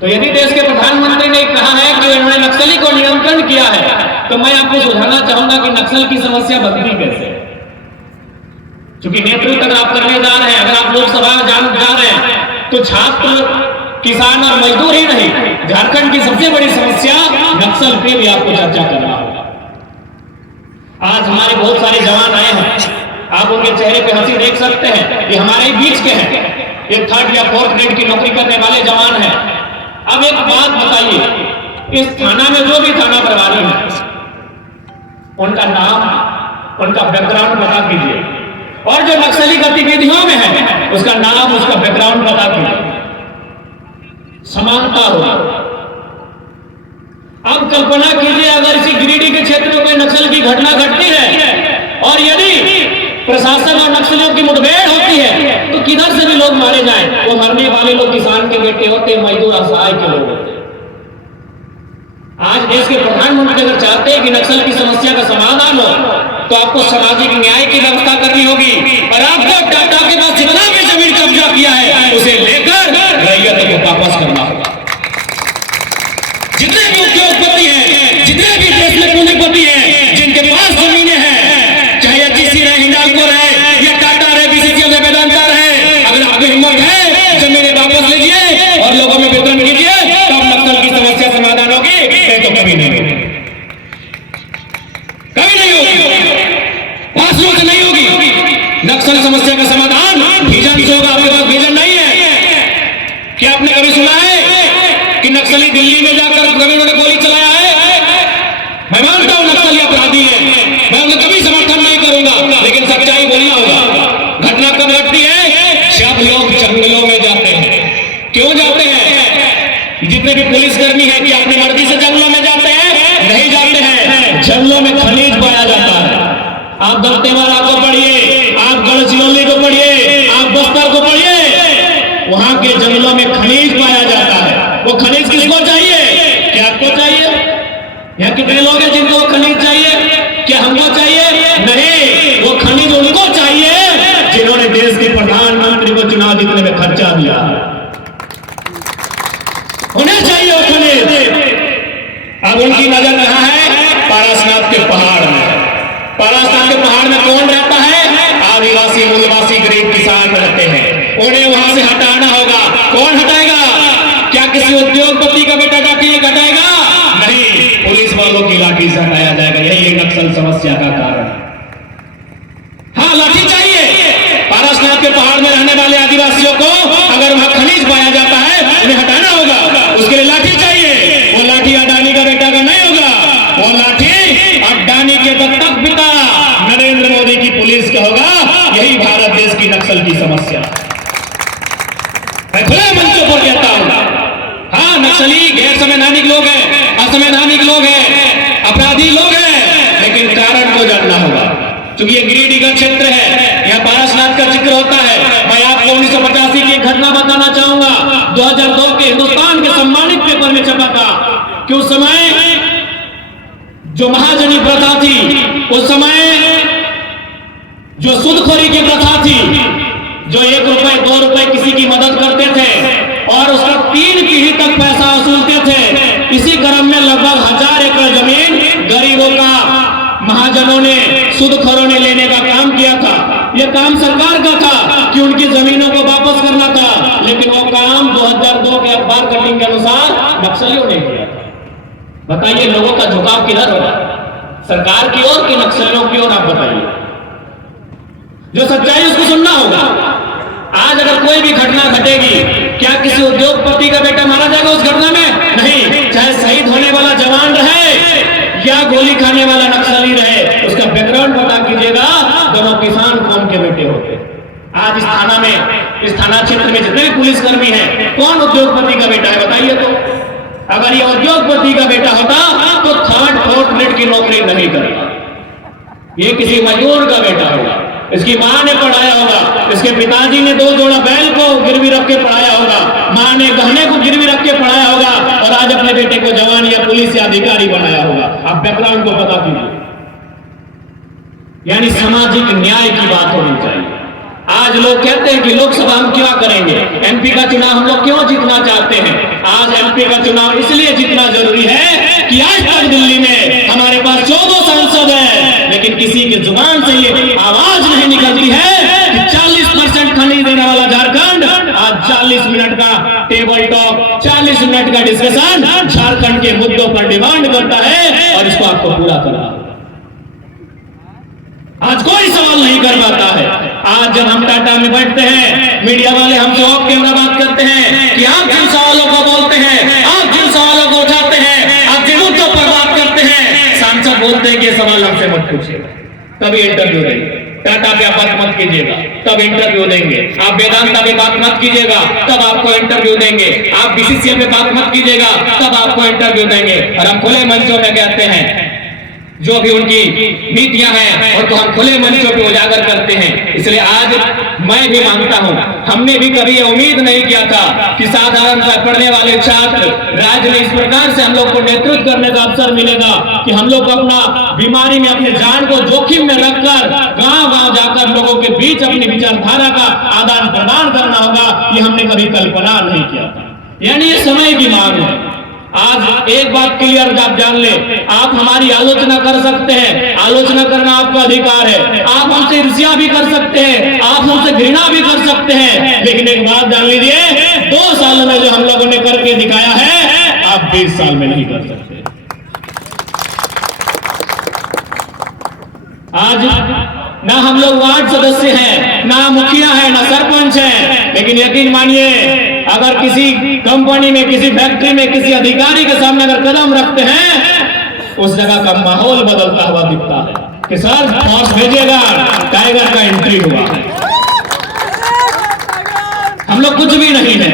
तो यदि देश के प्रधानमंत्री ने कहा है कि उन्होंने नक्सली को नियंत्रण किया है, तो मैं आपको सुझाना चाहूंगा कि नक्सल की समस्या बनती कैसे। क्योंकि नेतृत्व अगर आप करने जा रहे हैं, अगर आप लोकसभा में जा रहे हैं, तो छात्र, किसान और मजदूर ही नहीं, झारखंड की सबसे बड़ी समस्या नक्सल पे भी आपको चर्चा करना होगा। आज हमारे बहुत सारे जवान आए हैं, आप उनके चेहरे पे हंसी देख सकते हैं, ये हमारे बीच के हैं, ये 3rd या 4th ग्रेड की नौकरी करने वाले जवान हैं। अब एक बात बताइए, इस थाना में जो भी थाना प्रभारी है, उनका नाम, उनका बैकग्राउंड बता कीजिए, और जो नक्सली गतिविधियों में है उसका नाम, उसका बैकग्राउंड बता कीजिए, समानता हो। अब कल्पना कीजिए अगर इसी गिरिडीह के क्षेत्र में कोई नक्सल की घटना घटती है और यदि प्रशासन और नक्सलियों की मुठभेड़ होती है, तो किधर से भी लोग मारे जाएं, वो मरने वाले लोग किसान के बेटे होते, मजदूर, असहाय के लोग होते। आज देश के प्रधानमंत्री अगर चाहते हैं कि नक्सल की समस्या का समाधान हो, तो आपको सामाजिक न्याय की व्यवस्था करनी होगी, और आपको टाटा के पास जितना भी जमीन कब्जा किया है उसे लेकर रैयत को वापस करना होगा। जितने भी उद्योगपति हैं, जितने भी देश में पूंजीपति हैं, जिनके पास जमीनें हैं, चाहे जीसी रहे, हिंडाल्को रहे, या टाटा रहे, बीसीसीएल रहे, वेदांता रहे, अगर आपकी हिम्मत है जमीनें वापस लीजिए और लोगों में वितरण कीजिए, तब नक्सल की समस्या समाधान होगी, नहीं तो कभी नहीं होगी, कभी नहीं होगी, 5 लोग नहीं होगी। नक्सल समस्या का समाधान विजन से होगा। आपके पास विजन नहीं है। क्या आपने कभी सुना है कि नक्सली दिल्ली में जाकर कभी उन्होंने गोली चलाया है? मैं मानता हूं नक्सली अपराधी है, मैं उनका कभी समर्थन नहीं करूंगा, लेकिन सच्चाई बोलना होगा। घटना कब घटती है? जब लोग जंगलों में जाते हैं। क्यों जाते हैं? जितने भी पुलिसकर्मी है कि अपनी मर्जी से जंगलों में जाते हैं? नहीं जाते हैं। जंगलों में खनिज पाया जाता है। आप दंतेवाड़ा को पढ़िए, आप गढ़चिरौली को पढ़िए, आप बस्तर को पढ़िए, वहां के जंगलों में खनिज पाया जाता है। वो खनिज किसको चाहिए? क्या आपको चाहिए? यहाँ कितने लोग हैं जिनको खनिज चाहिए? क्या हमको चाहिए? नहीं, वो खनिज उनको चाहिए जिन्होंने देश के प्रधानमंत्री को चुनाव जीतने में खर्चा दिया, उन्हें चाहिए वो खनिज। अब उनकी नजर कहां है? पारसनाथ के पहाड़ में। पारसनाथ के पहाड़ में कौन रहता है? आदिवासी, मूलवासी, गरीब किसान रहते हैं। उन्हें वहां से हटाना होगा। कौन हटाएगा? क्या किसी उद्योगपति का बेटा जाके ये हटाएगा? नहीं, पुलिस वालों की लाठी से हटाया जाएगा। यही एक नक्सल समस्या का कारण है। हाँ, लाठी चाहिए। पारसनाथ के पहाड़ में रहने वाले आदिवासियों को अगर वहां खनिज पाया जाता है, उन्हें हटाना होगा। उसके लिए लाठी चाहिए। वो लाठी अडानी का बेटा का नहीं होगा, वो लाठी अडानी के दत्तक पिता नरेंद्र मोदी की पुलिस का होगा। यही भारत देश की नक्सल की समस्या। मैं खुले मंचों पर कहता हूं, हाँ, नक्सली गैर संवैधानिक लोग हैं, असंवैधानिक लोग हैं, अपराधी लोग हैं, लेकिन कारण को जानना होगा। क्योंकि ये गिरिडीह का क्षेत्र है, यहाँ पारसनाथ का जिक्र होता है। मैं आपको 1985 की एक घटना बताना चाहूंगा। 2002 के हिंदुस्तान के सम्मानित पेपर में छपा था कि उस समय जो महाजनी प्रथा थी, उस समय जो सूदखोरी की प्रथा थी, जो 1 रुपए 2 रुपए किसी की मदद करते थे और उसका 3 पीढ़ी तक पैसा वसूलते थे, इसी क्रम में लगभग 1000 एकड़ जमीन गरीबों का महाजनों ने, सूदखोरों ने लेने का काम किया था। यह काम सरकार का था कि उनकी जमीनों को वापस करना था, लेकिन वो काम 2002 के अखबार कटिंग के अनुसार नक्सलियों ने किया था। बताइए लोगों का झुकाव किधर होगा? सरकार की ओर कि नक्सलियों की ओर? आप बताइए। जो सच्चाई उसको सुनना होगा। आज अगर कोई भी घटना घटेगी, क्या किसी उद्योगपति का बेटा मारा जाएगा उस घटना में? नहीं। चाहे शहीद होने वाला जवान रहे या गोली खाने वाला नक्सली रहे, उसका बैकग्राउंड बता कीजिएगा। दोनों किसान कौम के बेटे होते। आज इस थाना में, इस थाना क्षेत्र में जितने भी पुलिसकर्मी हैं, कौन उद्योगपति का बेटा है? बताइए तो। अगर ये उद्योगपति का बेटा होता तो 3rd 4th ग्रेड की नौकरी नहीं करता। ये किसी मजदूर का बेटा होगा, इसकी मां ने पढ़ाया होगा, इसके पिताजी ने 2 जोड़ा बैल को गिरवी रख के पढ़ाया होगा, मां ने गहने को गिरवी रख के पढ़ाया होगा, और आज अपने बेटे को जवान या पुलिस या अधिकारी बनाया होगा। आप बैकग्राउंड को पता कीजिए। यानी सामाजिक न्याय की बात होनी चाहिए। आज लोग कहते हैं कि लोकसभा हम क्या करेंगे, एमपी का चुनाव हम लोग क्यों जीतना चाहते हैं। आज एमपी का चुनाव इसलिए जीतना जरूरी है कि आज तक दिल्ली में हमारे पास 14 सांसद हैं, लेकिन किसी के जुबान से ये आवाज नहीं निकलती है कि 40% खनिज देने वाला झारखंड आज 40 मिनट का टेबल टॉक, 40 मिनट का डिस्कशन झारखंड के मुद्दों पर डिमांड करता है और इसको आपको पूरा करना। आज कोई सवाल नहीं कर पाता है। आज जब हम टाटा में बैठते हैं, मीडिया वाले हमसे ऑफ कैमरा बात करते हैं कि आप जिन सवालों को बोलते हैं, आप जिन सवालों को उठाते हैं, आप जिन मुद्दों पर बात करते हैं, सांसद बोलते हैं कि ये सवाल हमसे मत पूछिएगा, तभी इंटरव्यू देंगे। टाटा पे बात मत कीजिएगा, तब इंटरव्यू देंगे। आप वेदांता पे बात मत कीजिएगा, तब आपको इंटरव्यू देंगे। आप बीसीसीएल पे बात मत कीजिएगा, तब आपको इंटरव्यू देंगे। और हम खुले मंचों में कहते हैं जो भी उनकी नीतियां हैं और तो हम खुले मंचों पे उजागर करते हैं। इसलिए आज मैं भी मानता हूं, हमने भी कभी ये उम्मीद नहीं किया था कि साधारण पढ़ने वाले छात्र राज्य में इस प्रकार से हम लोग को नेतृत्व करने का अवसर मिलेगा कि हम लोग को अपना बीमारी में अपने जान को जोखिम में रखकर गांव-गांव जाकर लोगों के बीच अपनी विचारधारा का आदान प्रदान करना होगा। ये हमने कभी कल्पना नहीं किया था। यानी ये समय की मांग है। आज एक बात क्लियर आप जान ले, आप हमारी आलोचना कर सकते हैं, आलोचना करना आपका अधिकार है। आप हमसे ईर्ष्या भी कर सकते हैं, आप हमसे घृणा भी कर सकते हैं, लेकिन एक बात जान लीजिए, 2 सालों में जो हम लोगों ने करके दिखाया है, आप 20 साल में नहीं कर सकते। आज ना हम लोग वार्ड सदस्य हैं, ना मुखिया है, ना सरपंच है, लेकिन यकीन मानिए अगर किसी कंपनी में, किसी फैक्ट्री में, किसी अधिकारी के सामने अगर कदम रखते हैं, उस जगह का माहौल बदलता हुआ दिखता है कि सर फौज भेजेगा, टाइगर का एंट्री हुआ है। हम लोग कुछ भी नहीं है।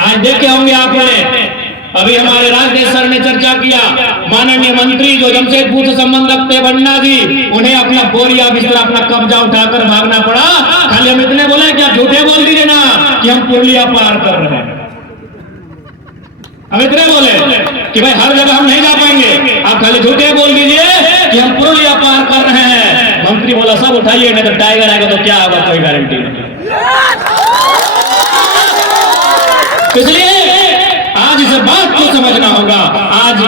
आज देखे होंगे आपने, अभी हमारे राजनेश सर ने चर्चा किया, माननीय मंत्री जो जमशेदपुर से संबंध रखते हैं बन्ना जी, उन्हें अपना बोरिया बिस्तर, अपना कब्जा उठाकर भागना पड़ा। खाली हम इतने बोले कि आप झूठे बोल दीजिए ना कि हम पुरलिया पार कर रहे हैं। हम इतने बोले कि भाई हर जगह हम नहीं जा पाएंगे, आप खाली झूठे बोल दीजिए कि हम पुरलिया पार कर रहे हैं। मंत्री बोला सब उठाइए, नहीं तो टाइगर आएगा तो क्या होगा, कोई गारंटी नहीं। इसलिए आज इस बात को समझना होगा। आज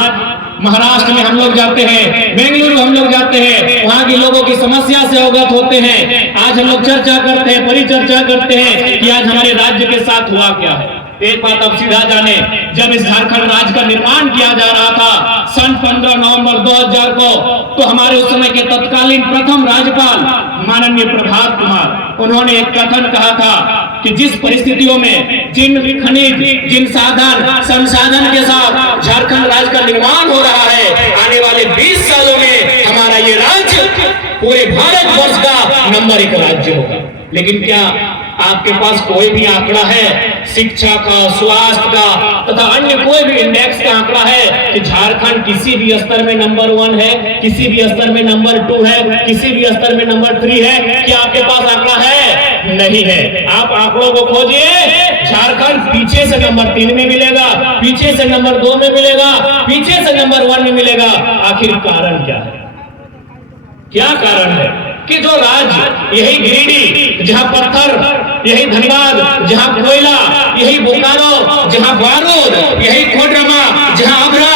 महाराष्ट्र में हम लोग जाते हैं, बेंगलुरु हम लोग जाते हैं, वहां के लोगों की समस्या से अवगत होते हैं। आज हम लोग चर्चा करते हैं, परिचर्चा करते हैं कि आज हमारे राज्य के साथ हुआ क्या है। एक बात अब सीधा जाने, जब इस झारखंड राज्य का निर्माण किया जा रहा था सन 15 नवंबर 2000 को, तो हमारे उस समय के तत्कालीन प्रथम राज्यपाल माननीय प्रभात कुमार, उन्होंने एक कथन कहा था कि जिस परिस्थितियों में, जिन खनिज, जिन संसाधन के साथ झारखंड राज्य का निर्माण हो रहा है, आने वाले 20 सालों में हमारा ये राज्य पूरे भारतवर्ष का नंबर 1 राज्य होगा। लेकिन क्या आपके पास कोई भी आंकड़ा है शिक्षा का, स्वास्थ्य का तथा अन्य कोई भी इंडेक्स का आंकड़ा है कि झारखंड किसी भी स्तर में नंबर 1 है, किसी भी स्तर में नंबर 2 है, किसी भी स्तर में नंबर 3 है? क्या आपके पास आंकड़ा है? नहीं है। आप आंकड़ों को खोजिए, झारखंड पीछे से नंबर 3 में मिलेगा, पीछे से नंबर 2 में मिलेगा, पीछे से नंबर 1 में मिलेगा। आखिर कारण क्या है? क्या कारण है कि जो राज्य, यही गिरिडीह जहां पत्थर, यही धनबाद जहां कोयला, यही बोकारो जहां बारूद, यही कोडरमा जहां अभरा,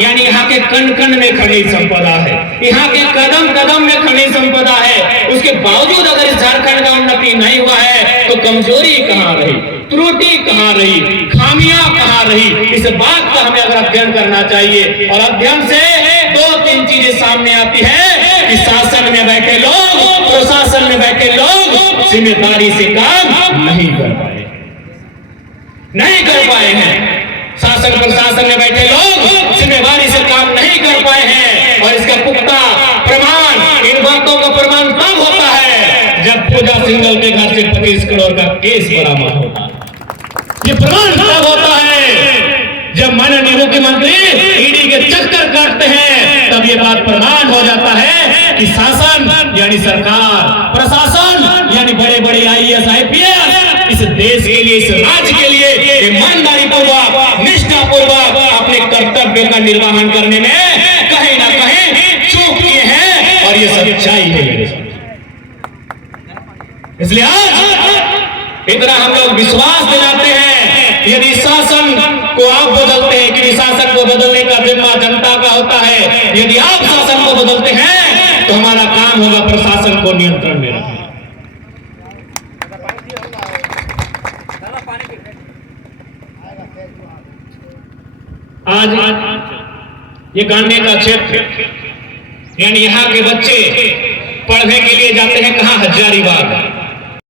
यानी यहाँ के कण कण में खनिज संपदा है, यहाँ के कदम कदम में खनिज संपदा है, उसके बावजूद अगर इस झारखंड का उन्नति नहीं हुआ है तो कमजोरी कहाँ रही, त्रुटि कहाँ रही, खामियां कहाँ रही? इस बात का हमें अगर अध्ययन करना चाहिए। और अध्ययन से 2-3 चीजें सामने आती है कि शासन में बैठे लोग, प्रशासन में बैठे लोग जिम्मेदारी से काम नहीं कर पाए हैं। शासन प्रशासन में बैठे लोग जिम्मेदारी से काम नहीं कर पाए हैं। और इसका पुख्ता प्रमाण, इन बातों का प्रमाण तब होता है जब पूजा सिंघल के घर से 25 करोड़ का केस बरामद होता है। ये प्रमाण तब होता है जब माननीय मुख्यमंत्री ईडी के चक्कर काटते हैं, तब ये बात प्रमाण हो जाता है कि शासन यानी सरकार, प्रशासन यानी बड़े बड़े IAS IPS इस देश के लिए, इस राज्य के लिए ईमानदारी पूर्वक, निष्ठा पूर्वक अपने कर्तव्य का निर्वहन करने में कहीं ना कहीं चूक किए हैं। और ये सच्चाई है मेरे साथ। इसलिए आज इतना हम लोग विश्वास दिलाते हैं, यदि शासन को आप बदलते हैं, क्योंकि शासन को बदलने का जिम्मा जनता का होता है, यदि आप शासन को बदलते हैं तो हमारा काम होगा प्रशासन को नियंत्रण में रखना। आज ये गांधी का क्षेत्र यानी यहाँ के बच्चे पढ़ने के लिए जाते हैं कहाँ? हजारीबाग।